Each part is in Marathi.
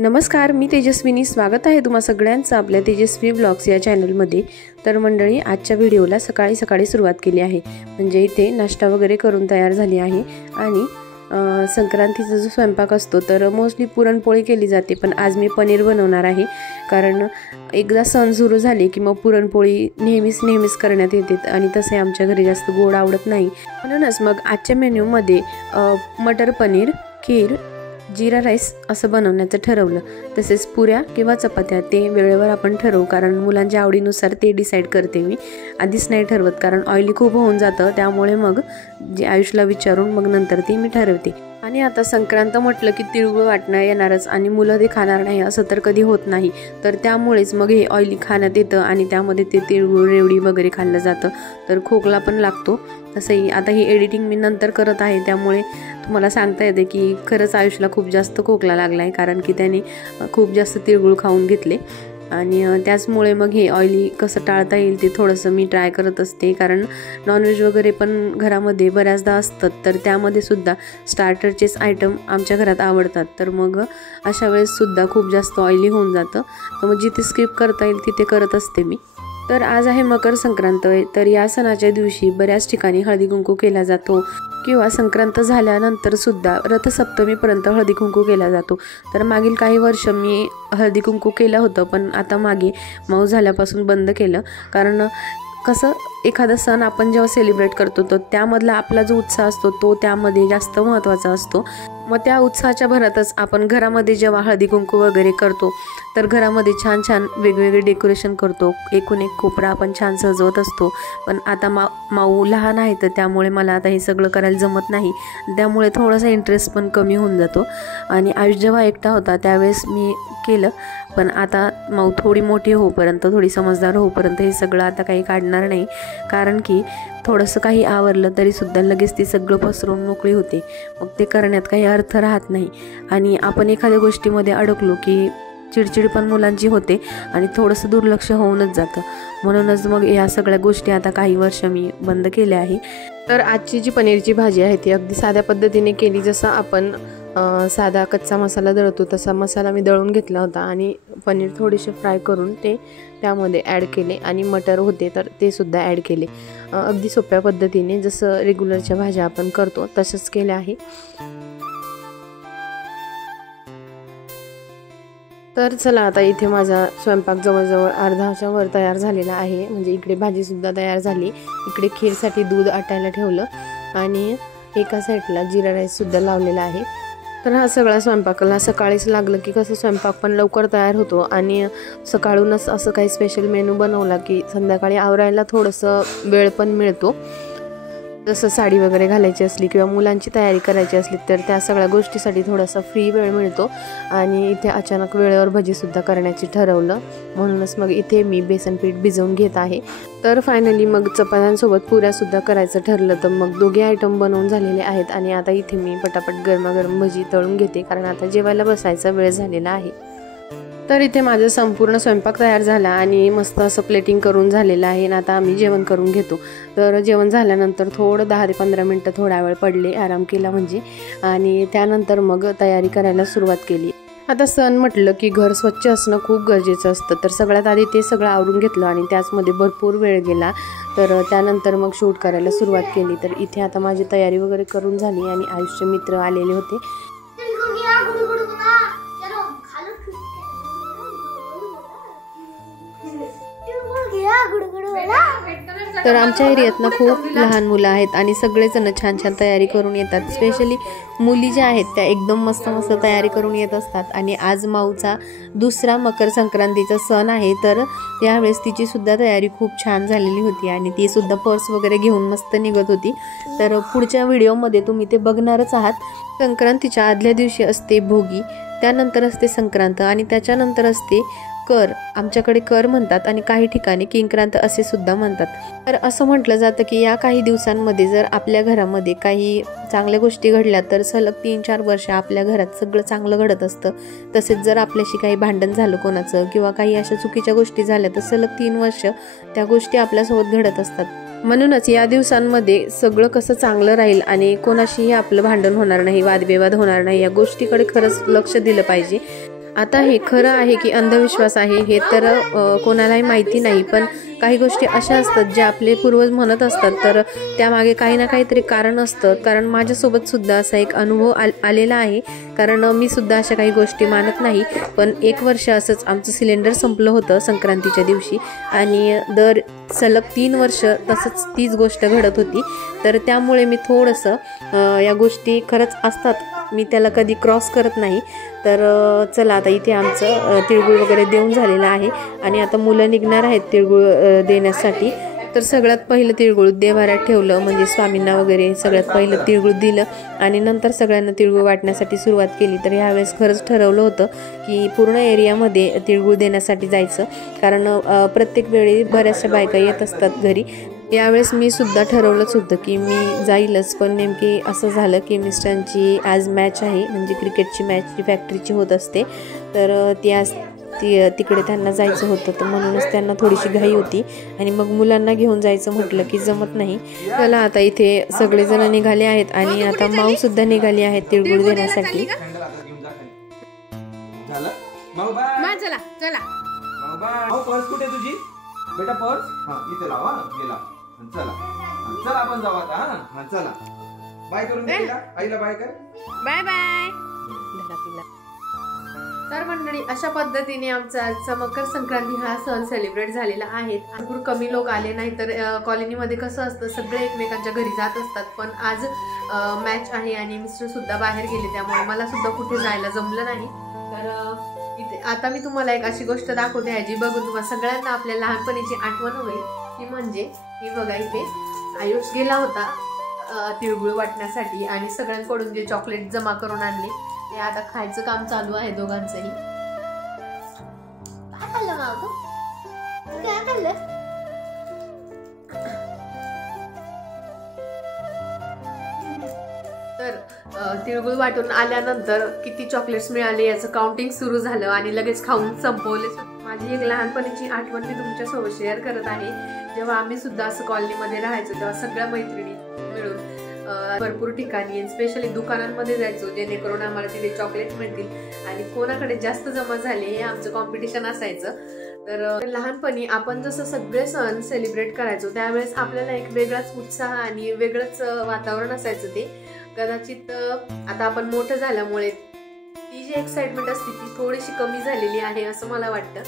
नमस्कार, मी तेजस्विनी. स्वागत आहे तुम्हा सगळ्यांचं आपल्या तेजस्वी ब्लॉग्स या चॅनलमध्ये. तर मंडळी, आजच्या व्हिडिओला सकाळी सकाळी सुरुवात केली आहे. म्हणजे इथे नाश्ता वगैरे करून तयार झाली आहे आणि संक्रांतीचा जो स्वयंपाक असतो तर मोस्टली पुरणपोळी केली जाते, पण आज मी पनीर बनवणार आहे. कारण एकदा सण सुरू झाले की मग पुरणपोळी नेहमीच करण्यात येते आणि तसे आमच्या घरी जास्त गोड आवडत नाही. म्हणूनच मग आजच्या मेन्यूमध्ये मटर पनीर, खीर, जीरा राईस असं बनवण्याचं ठरवलं. तसेच पुऱ्या किंवा चपात्या ते वेळेवर आपण ठरवू, कारण मुलांच्या आवडीनुसार ते डिसाईड करते मी. आधीच नाही ठरवत, कारण ऑइली खूप होऊन जातं. त्यामुळे मग जे आयुषला विचारून मग नंतर ती मी ठरवते. आणि आता संक्रांत म्हटलं की तिळगुळ वाटणं येणारच आणि मुलं ते खाणार नाही असं तर कधी होत नाही. तर त्यामुळेच मग हे ऑइली खाण्यात येतं आणि त्यामध्ये ते तिळगुळ, रेवडी वगैरे खाल्लं जातं, तर खोकला पण लागतो. तसंही आता ही एडिटिंग मी नंतर करत आहे, त्यामुळे तुम्हाला सांगता येते की खरंच आयुषला खूप जास्त खोकला लागला आहे, कारण की त्याने खूप जास्त तिळगुळ खाऊन घेतले. आणि त्याचमुळे मग हे ऑइली कसं टाळता येईल ते थोडंसं मी ट्राय करत असते. कारण नॉनव्हेज वगैरे पण घरामध्ये बऱ्याचदा असतात, तर त्यामध्ये सुद्धा स्टार्टरचेच आयटम आमच्या घरात आवडतात. तर मग अशा वेळेससुद्धा खूप जास्त ऑइली होऊन जातं, तर मग जिथे स्किप करता येईल तिथे करत असते मी. तर आज आहे मकर संक्रांत. तर या सणाच्या दिवशी बऱ्याच ठिकाणी हळदी कुंकू केला जातो किंवा संक्रांत झाल्यानंतर सुद्धा रथसप्तमीपर्यंत हळदी कुंकू केला जातो. तर मागील काही वर्ष मी हळदी कुंकू केलं होतं, पण आता मागे मऊ झाल्यापासून बंद केलं. कारण कसं, एखादा सण आपण जेव्हा सेलिब्रेट करतो तर त्यामधला आपला जो उत्साह असतो तो त्यामध्ये जास्त महत्त्वाचा असतो. मग त्या उत्साहाच्या भरातच आपण घरामध्ये जेव्हा हळदी कुंकू वगैरे करतो तर घरामध्ये छान छान वेगवेगळे डेकोरेशन करतो. एकूण एक कोपरा आपण छान सजवत असतो. पण आता माऊ लहान आहे, तर त्यामुळे मला आता हे सगळं करायला जमत नाही. त्यामुळे थोडासा इंटरेस्ट पण कमी होऊन जातो. आणि आयुष जेव्हा एकटा होता त्यावेळेस मी केलं, पण आता माऊ थोडी मोठी होईपर्यंत, थोडी समजदार होईपर्यंत हे सगळं आता काही काढणार नाही. कारण की थोडंसं काही आवरलं तरीसुद्धा लगेच ती सगळं पसरून मोकळी होते. मग ते करण्यात काही अर्थ राहत नाही. आणि आपण एखाद्या गोष्टीमध्ये अडकलो की चिडचिड पण मुलांची होते आणि थोडंसं दुर्लक्ष होऊनच जातं. म्हणूनच मग या सगळ्या गोष्टी आता काही वर्ष मी बंद केल्या आहे. तर आजची जी पनीरची भाजी आहे ती अगदी साध्या पद्धतीने केली. जसं आपण साधा कच्चा मसाला दळतो तसा मसाला मी दळून घेतला होता आणि पनीर थोडेसे फ्राय करून ते त्यामध्ये ॲड केले आणि मटर होते तर ते सुद्धा ॲड केले. अगदी सोप्या पद्धतीने जसं रेग्युलरच्या भाज्या आपण करतो तसंच केले आहे. तर चला, आता इथे माझा स्वयंपाक जवळजवळ अर्धाच्या वर तयार झालेला आहे. म्हणजे इकडे भाजीसुद्धा तयार झाली, इकडे खीरसाठी दूध आटायला ठेवलं आणि एका साईडला जिरा राईससुद्धा लावलेला आहे. तर हा सगळा स्वयंपाकाला सकाळीच लागलं की कसं स्वयंपाक पण लवकर तयार होतो आणि सकाळूनच असं काही स्पेशल मेनू बनवला की संध्याकाळी आवरायला थोडंसं वेळ पण मिळतो. जसं साडी वगैरे घालायची असली किंवा मुलांची तयारी करायची असली तर त्या सगळ्या गोष्टीसाठी थोडासा फ्री वेळ मिळतो. आणि इथे अचानक वेळेवर भजीसुद्धा करण्याची ठरवलं, म्हणूनच मग इथे मी बेसन पीठ भिजवून घेत आहे. तर फायनली मग चपात्यांसोबत पुऱ्यासुद्धा करायचं ठरलं, तर मग दोघे आयटम बनवून झालेले आहेत. आणि आता इथे मी पटापट गरमागरम भजी तळून घेते, कारण आता जेवायला बसायचा वेळ झालेला आहे. तर इथे माझा संपूर्ण स्वयंपाक तयार झाला आणि मस्त असं प्लेटिंग करून झालेलं आहे. आणि आता आम्ही जेवण करून घेतो. तर जेवण झाल्यानंतर थोडं 10 ते 15 मिनटं थोडा वेळ पडले, आराम केला म्हणजे. आणि त्यानंतर मग तयारी करायला सुरुवात केली. आता सण म्हटलं की घर स्वच्छ असणं खूप गरजेचं असतं, तर सगळ्यात आधी ते सगळं आवरून घेतलं आणि त्याचमध्ये भरपूर वेळ गेला. तर त्यानंतर मग शूट करायला सुरुवात केली. तर इथे आता माझी तयारी वगैरे करून झाली आणि आयुषचे मित्र आलेले होते. तर आमच्या एरियात ना खूप लहान मुलं आहेत आणि सगळेजण छान छान तयारी करून येतात. स्पेशली मुली ज्या आहेत त्या एकदम मस्त तयारी करून येत असतात. आणि आज माऊचा दुसरा मकर संक्रांतीचा सण आहे, तर त्यावेळेस तिची सुद्धा तयारी खूप छान झालेली होती आणि ती सुद्धा पर्स वगैरे घेऊन मस्त निघत होती. तर पुढच्या व्हिडिओमध्ये तुम्ही ते बघणारच आहात. संक्रांतीच्या आदल्या दिवशी असते भोगी, त्यानंतर असते संक्रांत आणि त्याच्यानंतर असते कर. आमच्याकडे कर म्हणतात आणि काही ठिकाणी किंक्रांत असे सुद्धा म्हणतात. तर असं म्हटलं जातं की या काही दिवसांमध्ये जर आपल्या घरामध्ये काही चांगल्या गोष्टी घडल्या तर सलग 3-4 वर्ष आपल्या घरात सगळं चांगलं घडत असतं. तसेच जर आपल्याशी काही भांडण झालं कोणाचं किंवा काही अशा चुकीच्या गोष्टी झाल्या तर सलग 3 वर्ष त्या गोष्टी आपल्यासोबत घडत असतात. म्हणूनच या दिवसांमध्ये सगळं कसं चांगलं राहील आणि कोणाशीही आपलं भांडण होणार नाही, वादविवाद होणार नाही, या गोष्टीकडे खरंच लक्ष दिलं पाहिजे. आता हे खरं आहे की अंधविश्वास आहे हे तर कोणालाही माहिती नाही, पण काही गोष्टी अशा असतात ज्या आपले पूर्वज म्हणत असतात, तर त्यामागे काही ना काहीतरी कारण असतं. कारण माझ्यासोबत सुद्धा असा एक अनुभव आलेला आहे. कारण मी सुद्धा अशा काही गोष्टी मानत नाही, पण 1 वर्ष असंच आमचं सिलेंडर संपलं होतं संक्रांतीच्या दिवशी, आणि दर सलग 3 वर्ष तसंच तीच गोष्ट घडत होती. तर त्यामुळे मी थोडंसं या गोष्टी खरंच असतात, मी त्याला कधी क्रॉस करत नाही. तर चला, आता इथे आमचं तिळगुळ वगैरे देऊन झालेलं आहे आणि आता मुलं निघणार आहेत तिळगुळ देण्यासाठी. तर सगळ्यात पहिलं तिळगुळ देवाऱ्यात ठेवलं, म्हणजे स्वामींना वगैरे सगळ्यात पहिलं तिळगुळ दिलं आणि नंतर सगळ्यांना तिळगुळ वाटण्यासाठी सुरुवात केली. तर ह्यावेळेस खरंच ठरवलं होतं की पूर्ण एरियामध्ये तिळगुळ देण्यासाठी जायचं, कारण प्रत्येक वेळी बऱ्याचशा बायका येत असतात घरी. यावेळेस मी सुद्धा ठरवलंच होतं की मी जाईलच, पण नेमकी असं झालं की मिस्टरांची आज मॅच आहे, म्हणजे क्रिकेटची मॅच जी फॅक्टरीची होत असते, तर ती आज तिकडे त्यांना जायचं होतं. तर म्हणूनच त्यांना थोडीशी घाई होती आणि मग मुलांना घेऊन जायचं म्हटलं की जमत नाही. त्याला आता इथे सगळेजण निघाले आहेत आणि आता माऊ सुद्धा निघाली आहेत तिळगुळ देण्यासाठी. बेटा पर्स इथे लावा, गेला. चला चला आपण जाऊ आता. हा चला, बाय करून दे आईला, बाय कर, बाय बाय. तर मंडळी, अशा पद्धतीने आमचा आजचा मकर संक्रांती हा सण सेलिब्रेट झालेला आहे. भरपूर कमी लोक आले नाही, तर कॉलनीमध्ये कसं असतं सगळे एकमेकांच्या घरी जात असतात. पण आज मॅच आहे आणि मिस्टर सुद्धा बाहेर गेले, त्यामुळे मला सुद्धा कुठे जायला जमलं नाही. तर इथे आता मी तुम्हाला एक अशी गोष्ट दाखवते आहे जी बघून तुम्हाला सगळ्यांना आपल्या लहानपणीची आठवण होईल. ती म्हणजे ही बघा, इथे आयुष गेला होता तिळगुळ वाटण्यासाठी आणि सगळ्यांकडून जे चॉकलेट जमा करून आणले ते आता खायचं काम चालू आहे दोघांचंही. काय खाल्लं मागं? काय खाल्लं? तर तिळगुळ वाटून आल्यानंतर किती चॉकलेट्स मिळाले याचं काउंटिंग सुरू झालं आणि लगेच खाऊन संपवले. माझी एक लहानपणीची आठवण मी तुमच्यासोबत शेअर करत आहे. जेव्हा आम्ही सुद्धा असं कॉलनीमध्ये राहायचो तेव्हा सगळ्या मैत्रिणी मिळून भरपूर ठिकाणी स्पेशली दुकानांमध्ये जायचो, जेणेकरून आम्हाला तिथे चॉकलेट मिळतील आणि कोणाकडे जास्त जमा झाले हे आमचं कॉम्पिटिशन असायचं. तर लहानपणी आपण जसं सगळे सण सेलिब्रेट करायचो त्यावेळेस आपल्याला एक वेगळाच उत्साह आणि वेगळंच वातावरण असायचं. ते कदाचित आता आपण मोठं झाल्यामुळे ती जी एक्साइटमेंट असते ती थोडीशी कमी झालेली आहे असं मला वाटतं.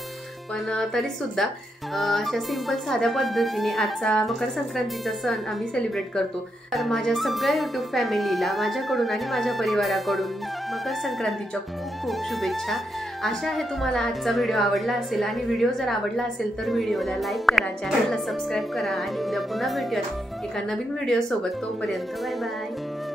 पण तरी सुद्धा अशा सिंपल साध्या पद्धतीने आजचा मकर संक्रांतीचा सण आम्ही सेलिब्रेट करतो. तर माझ्या सगळ्या यूट्यूब फॅमिलीला माझ्याकडून आणि माझ्या परिवाराकडून मकर संक्रांतीच्या खूप खूप शुभेच्छा. आशा आहे तुम्हाला आजचा व्हिडिओ आवडला असेल आणि व्हिडिओ जर आवडला असेल तर व्हिडिओला लाईक करा, चॅनलला सबस्क्राईब करा आणि उद्या पुन्हा भेटूया एका नवीन व्हिडिओ सोबत. तोपर्यंत बाय बाय.